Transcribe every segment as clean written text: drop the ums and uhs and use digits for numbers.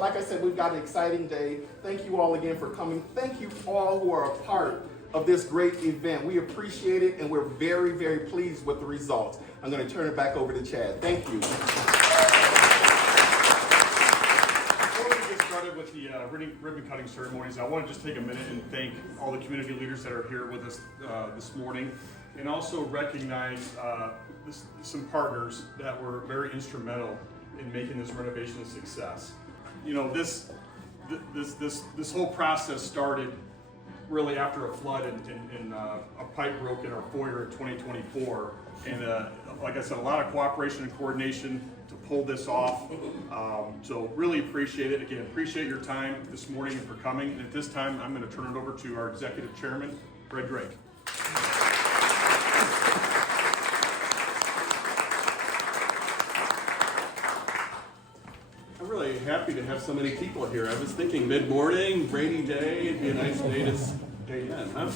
like I said, we've got an exciting day. Thank you all again for coming. Thank you all who are a part of this great event. We appreciate it, and we're very, very pleased with the results. I'm going to turn it back over to Chad. Thank you. Before we get started with the ribbon cutting ceremonies, I want to just take a minute and thank all the community leaders that are here with us this morning, and also recognize some partners that were very instrumental in making this renovation a success. You know, this whole process started really after a flood and a pipe broke in our foyer in 2024. And like I said, a lot of cooperation and coordination to pull this off. So really appreciate it. Again, appreciate your time this morning and for coming. And at this time, I'm going to turn it over to our Executive Chairman, Greg Drake. I'm really happy to have so many people here. I was thinking mid-morning, rainy day, it'd be a nice day to stay in. Huh?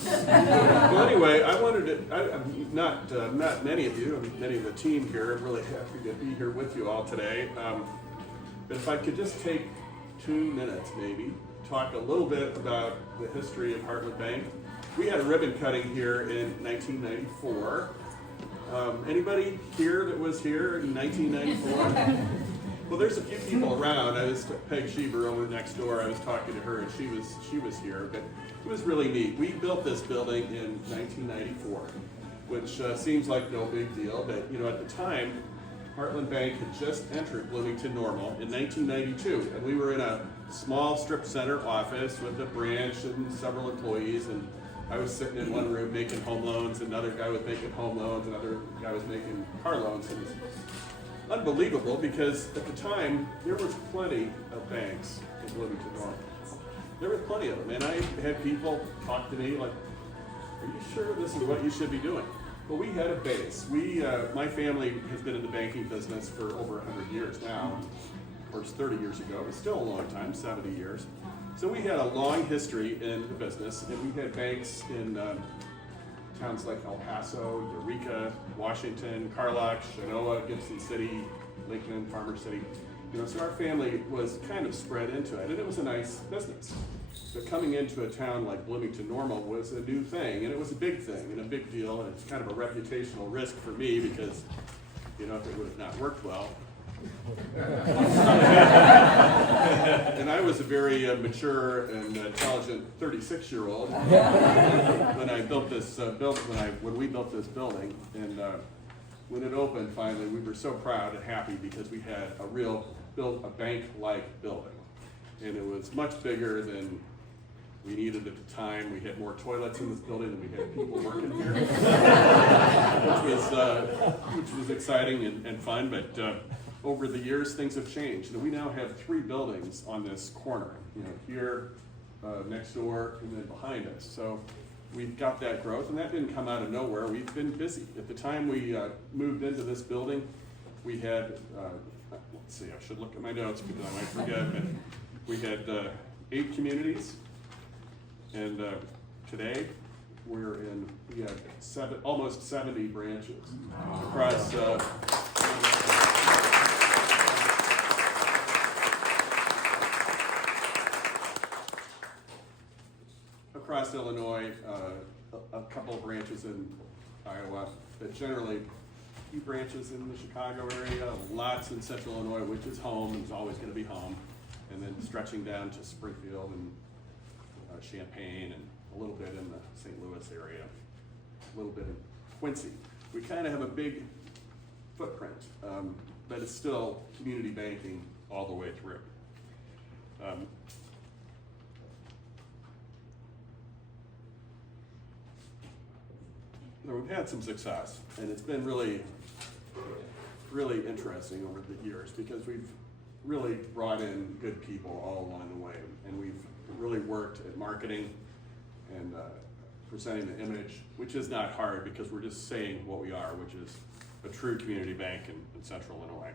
Well, anyway, I wanted to, I'm not many of you, many of the team here. I'm really happy to be here with you all today. But if I could just take 2 minutes maybe, talk a little bit about the history of Heartland Bank. We had a ribbon cutting here in 1994. Anybody here that was here in 1994? Well, there's a few people around. I was Peg Schieber over next door. I was talking to her, and she was here. But it was really neat. We built this building in 1994, which seems like no big deal. But you know, at the time, Heartland Bank had just entered Bloomington Normal in 1992, and we were in a small strip center office with a branch and several employees. And I was sitting in one room making home loans, another guy was making home loans, another guy was making car loans. And it was unbelievable because at the time there was plenty of banks in Bloomington Normal. There were plenty of them, and I had people talk to me like, "Are you sure this is what you should be doing?" Well, we had a base. My family has been in the banking business for over 100 years now. Of course, 30 years ago, but still a long time, 70 years. So we had a long history in the business, and we had banks in towns like El Paso, Eureka, Washington, Carlock, Genoa, Gibson City, Lakeland, Farmer City. You know, so our family was kind of spread into it, and it was a nice business. But coming into a town like Bloomington Normal was a new thing, and it was a big thing and a big deal, and it's kind of a reputational risk for me because, you know, if it would have not worked well. And I was a very mature and intelligent 36-year-old when I built this when we built this building, and when it opened finally, we were so proud and happy because we had a bank-like building, and it was much bigger than we needed at the time. We had more toilets in this building than we had people working here, which was exciting and fun. But over the years, things have changed. And we now have 3 buildings on this corner. You know, here, next door, and then behind us. So we've got that growth, and that didn't come out of nowhere. We've been busy. At the time we moved into this building, we had, let's see, I should look at my notes because I might forget, but we had 8 communities, and today we have almost 70 branches across across Illinois, a couple of branches in Iowa, but generally few branches in the Chicago area, lots in Central Illinois, which is home and is always going to be home, and then stretching down to Springfield and Champaign, and a little bit in the St. Louis area, a little bit in Quincy. We kind of have a big footprint, but it's still community banking all the way through. We've had some success, and it's been really, really interesting over the years because we've really brought in good people all along the way, and we've really worked at marketing and presenting the image, which is not hard because we're just saying what we are, which is a true community bank in Central Illinois.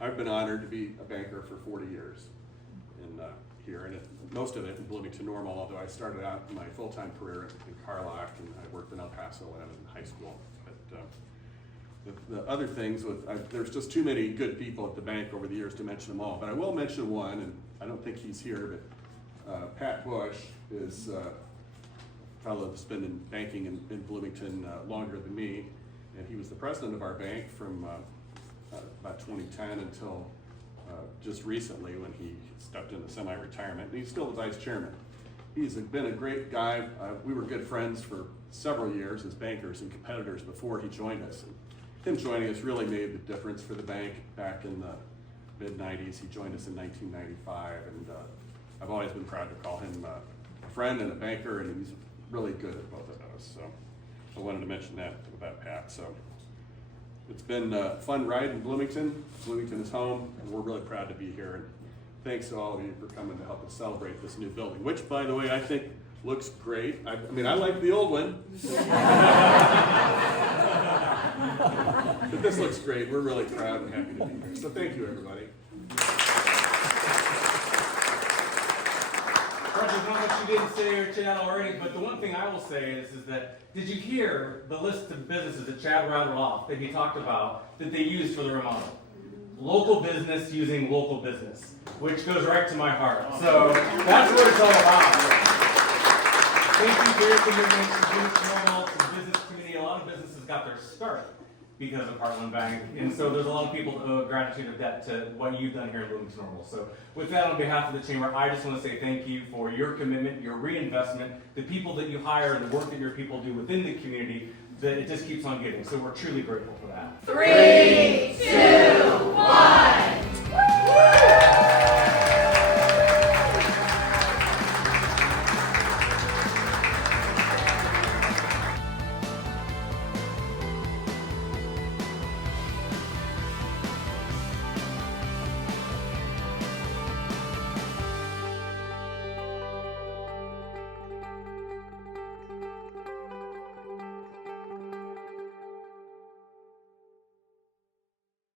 I've been honored to be a banker for 40 years here, and most of it in Bloomington Normal, although I started out my full-time career in Carlock, and I worked in El Paso when I was in high school. But the other things there's just too many good people at the bank over the years to mention them all. But I will mention one, and I don't think he's here, but Pat Bush is a fellow that's been in banking in Bloomington longer than me, and he was the president of our bank from about 2010 until just recently when he stepped into semi-retirement, and he's still the vice chairman. He's been a great guy. We were good friends for several years as bankers and competitors before he joined us. And him joining us really made the difference for the bank back in the mid-90s. He joined us in 1995, and I've always been proud to call him a friend and a banker, and he's really good at both of those. So I wanted to mention that about Pat. So it's been a fun ride in Bloomington. Bloomington is home, and we're really proud to be here. And thanks to all of you for coming to help us celebrate this new building, which, by the way, I think looks great. I mean, I like the old one. But this looks great. We're really proud and happy to be here. So thank you, everybody. There's not much you didn't say or Chad already, but the one thing I will say is that, did you hear the list of businesses that Chad rattled off that he talked about that they used for the remodel? Local business using local business, which goes right to my heart. So that's what it's all about. Thank you for your commitment to Bloomington, to the business community. A lot of businesses got their start because of Heartland Bank, and so there's a lot of people who owe gratitude of debt to what you've done here at Bloomington Normal. So with that, on behalf of the Chamber, I just want to say thank you for your commitment, your reinvestment, the people that you hire, and the work that your people do within the community, that it just keeps on giving. So we're truly grateful for that. 3, 2, 1.